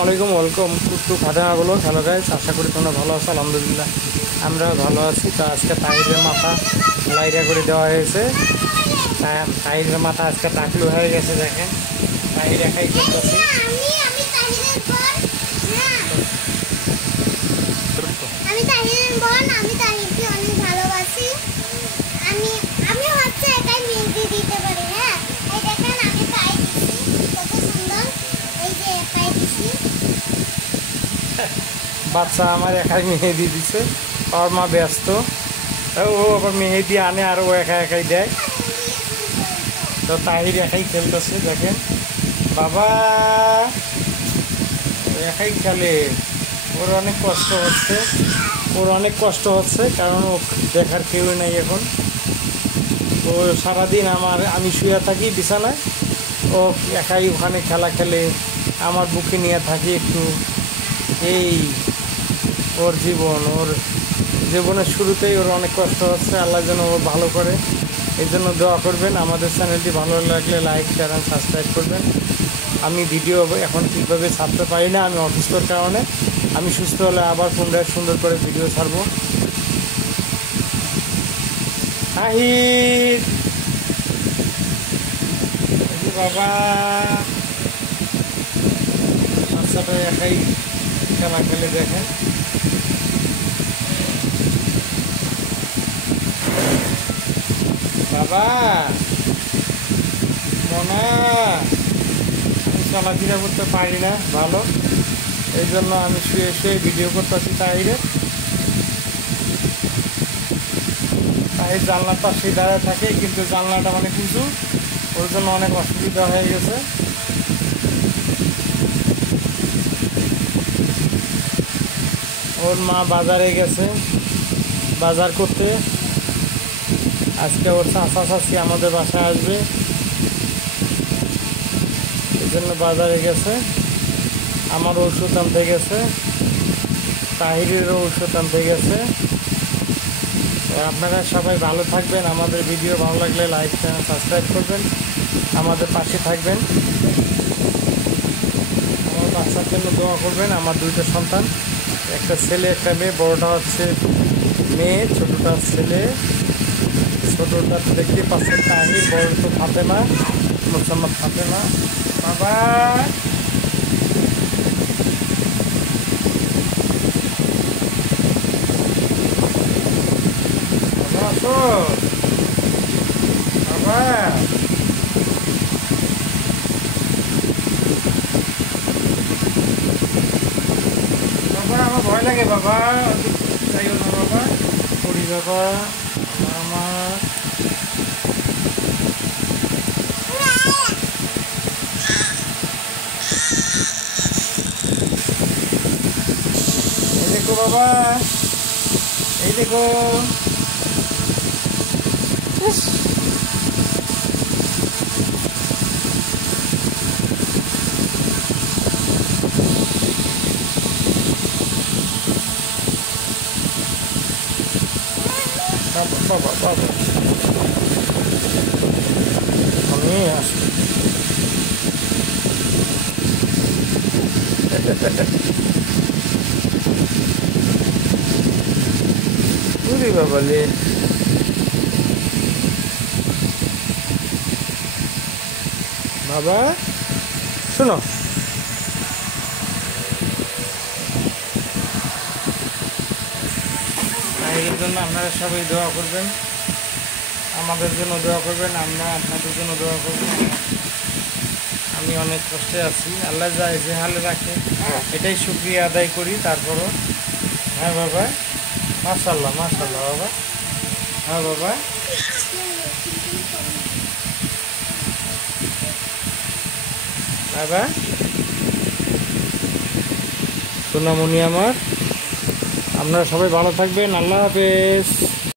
আসসালামাইকুম, welcome to খাদানাগুলো। Hello guys, আশা করি তোমরা ভালো আছো। আলহামদুলিল্লাহ আমরা ভালো আছি। তো আজকে তাহিরের মাথা লাইরা করে দেওয়া হয়েছে। তাহিরের মাথা আজকে টাকলু হয়ে গেছে। দেখেন তাহির একাই করতেছি। আমি তাহিরের বোন, আমি তাহিরকে অনেক ভালোবাসি। আমি হচ্ছে একাই মেহেদি দিতে পারি। হ্যাঁ, এই দেখেন আমি পাই দিছি, কত সুন্দর। এই যে পাই দিছি। বাচ্চা আমার একাই মেহেদি দিছে, ওর মা ব্যস্ত। ও আবার মেহেদি আনে আর ও একা একাই দেয়। তো তাহির একাই খেলতেছে। দেখেন বাবা একাই খেলে। ওর অনেক কষ্ট হচ্ছে কারণ ও দেখার কেউ নাই এখন। ও সারাদিন আমি শুয়ে থাকি বিছানায়, ও একাই ওখানে খেলা খেলে, আমার বুকে নিয়ে থাকি একটু। এই ওর জীবনের শুরুতেই ওর অনেক কষ্ট হচ্ছে। আল্লাহ যেন ও ভালো করে, এই জন্য দোয়া করবেন। আমাদের চ্যানেলটি ভালো লাগলে লাইক, শেয়ার অ্যান্ড সাবস্ক্রাইব করবেন। আমি ভিডিও এখন ঠিকভাবে ছাড়তে পারি না, আমি অসুস্থর কারণে। আমি সুস্থ হলে আবার পুনরায় সুন্দর করে ভিডিও ছাড়বো। তাহির বাবা বাচ্চাটা একাই খেলা খেলে। দেখেন বাবা মনা, আমি চলাফেরা করতে পারি না ভালো, এই জন্য আমি শুয়ে ভিডিও করতেছি। তাহির জানলার পাশে দাঁড়ায় থাকে, কিন্তু জানলাটা অনেক উঁচু, ওর জন্য অনেক অসুবিধা হয়ে গেছে। ওর মা বাজারে গেছে বাজার করতে। আজকে ওর চাচা চাচি আমাদের বাসায় আসবে, এই জন্য বাজারে গেছে। আমার ওষুধ আনতে গেছে, তাহিরেরও ওষুধ আনতে গেছে। আপনারা সবাই ভালো থাকবেন। আমাদের ভিডিও ভালো লাগলে লাইক, চ্যানেল সাবস্ক্রাইব করবেন, আমাদের পাশে থাকবেন। আমার বাচ্চার জন্য দোয়া করবেন। আমার দুইটা সন্তান, একটা ছেলে একটা মেয়ে। বড়টা হচ্ছে মেয়ে, ছোটটা ছেলে। ছোটটা দেখতে পাচ্ছেন তাহির, বড় তো ফাতেমা, মুসম্মদ ফাতেমা। বাবা আসো বাবা। বাবা আমার ভয় লাগে বাবা, যাইও না বাবা, পড়ি বাবা আমার। এই দেখো বাবা, এই দেখো বাবা বাবা, আমি আসি। বাবা লে বাবা শোনো, তাহিরের জন্য আপনারা সবাই দোয়া করবেন, আমাদের জন্য দোয়া করবেন, আমরা আপনাদের জন্য দোয়া করব। আমি অনেক কষ্টে আছি, আল্লাহ যায় যে হালে রাখে এটাই শুকরিয়া আদায় করি। তারপরও হ্যাঁ বাবা, মাশাআল্লাহ মাশাআল্লাহ বাবা। হ্যাঁ বাবা, বাবা সোনামণি আমার। আপনারা সবাই ভালো থাকবেন। আল্লাহ হাফেজ।